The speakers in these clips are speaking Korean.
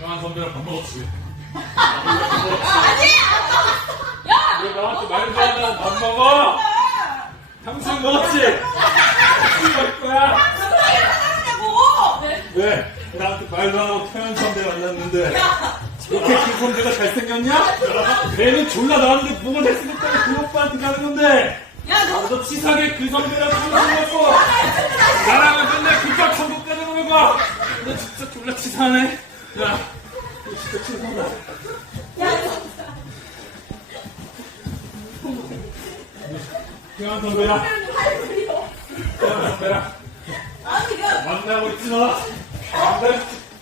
형한 선배랑 밥 먹었지. 아니 왜 나한테 말도 안 하고 밥 먹어? 탕수육 먹었지? 먹을 거야? 하냐고 왜? 나한테 말도 안 하고 태연 선배 만났는데 이렇게 그 선배가 잘생겼냐? 걔는 졸라 나한테 뭐가 됐으니까 그 오빠한테 가는 건데 야너 나도 치사하게 그 선배랑 상관없고 나랑은 맨날 그깟 천국 때리는 거봐 너 진짜 졸라 치사하네 야너 진짜 치사하다 태연 선배랑 태연 선배랑 아니 야 만나고 있지 마 만나고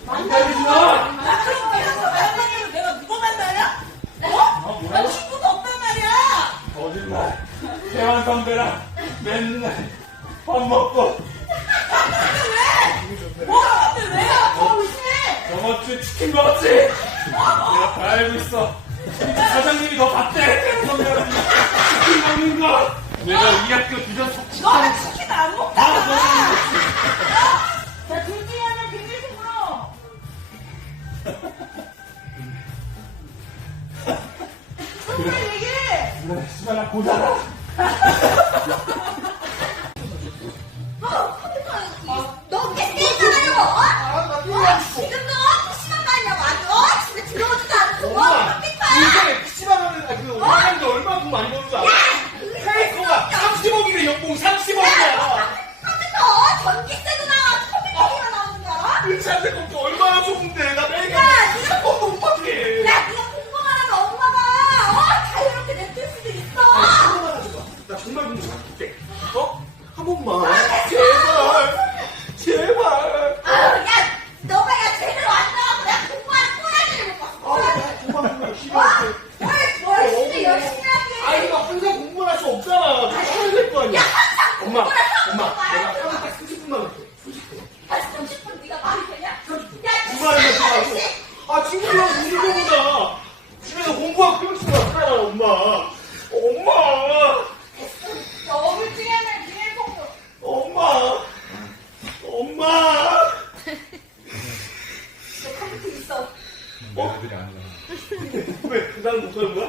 만나고 있지 마 만나면 내가 누가 만나냐? 어? 아? 나 친구도 없단 말이야 거짓말. 태환 선배랑 맨날 밥 먹고 알고 있어. 사장님이 더 봤대. 치킨 먹는 거. 내가 이 학교 주전 너는 석치다. 치킨 안 먹잖아 자둘 중에 하나 비밀번호 솔직히 얘기해 그래, 씨발 나 고자라. 너 깨끗하냐 共产。 있어 내 애들이 아니잖아. 왜 나는 못 가는 거야?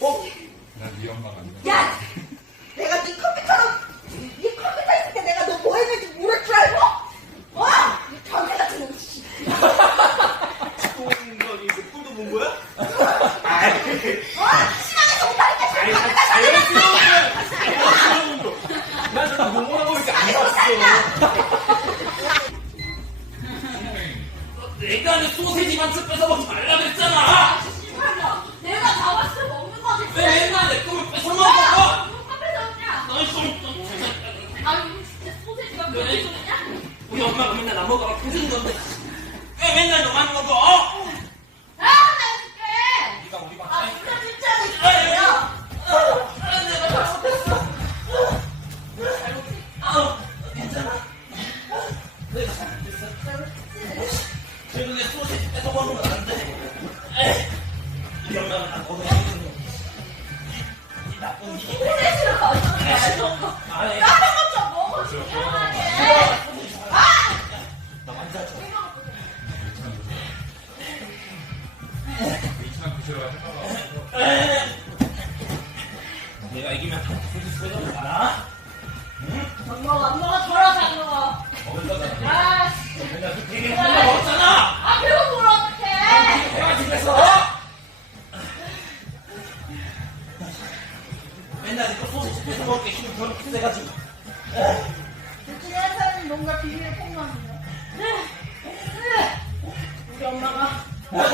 어? 난네 엄마가 아니야. 야, 내가 네 컴퓨터로 네 컴퓨터 있을 때 내가 너 뭐 했는지 모를 줄 알고? 어? 이 변태 같은 놈. 씨. 똥이 그 꿀도 본 거야? 어? 심하게 못하니까 지금 컴퓨터 잖아 나 저런 농구하고 이렇게 안 봤어 내가 내 소세지 반죽 뺏어 먹지 말라 그랬잖아. 내가 잡았을 때 먹는 거지. 왜 맨날 내 꿈을 뺏어 먹어? 누가 뺏어왔냐? 넌 좀, 좀, 아유, 진짜 개냐? 우리 엄마가 맨날 나 먹어라 그러는 건데 왜 맨날 너만 먹어? 어? 아. 네가 우리 반 아, 진짜 진짜 해줄게요. 내가 잘못했어. 아우, 괜찮아. 내가 잘못했어. 내 소세지 뺏어 먹는 건안 돼. 에이, 이 엄마는 나 거. 이 나쁜 이. 소세지를 가져가. 아이, 다른 것좀 먹어. 이상 내가 이기면 소세지 뺏어 먹어라. 안 먹어, 안 먹어. 돌아서 안 먹어. 먹을 거잖아. 아, 씨. 내가 그 되게 혼자 먹었잖아. 아, 배고프면 어떡해. 내가 집에서 맨날 이거 소세지 뺏어 먹게 힘이 더럽게 세가지고 둘 중에 한 사람이 뭔가 비밀을 폭로합니다 우리 엄마가. 아, 엄마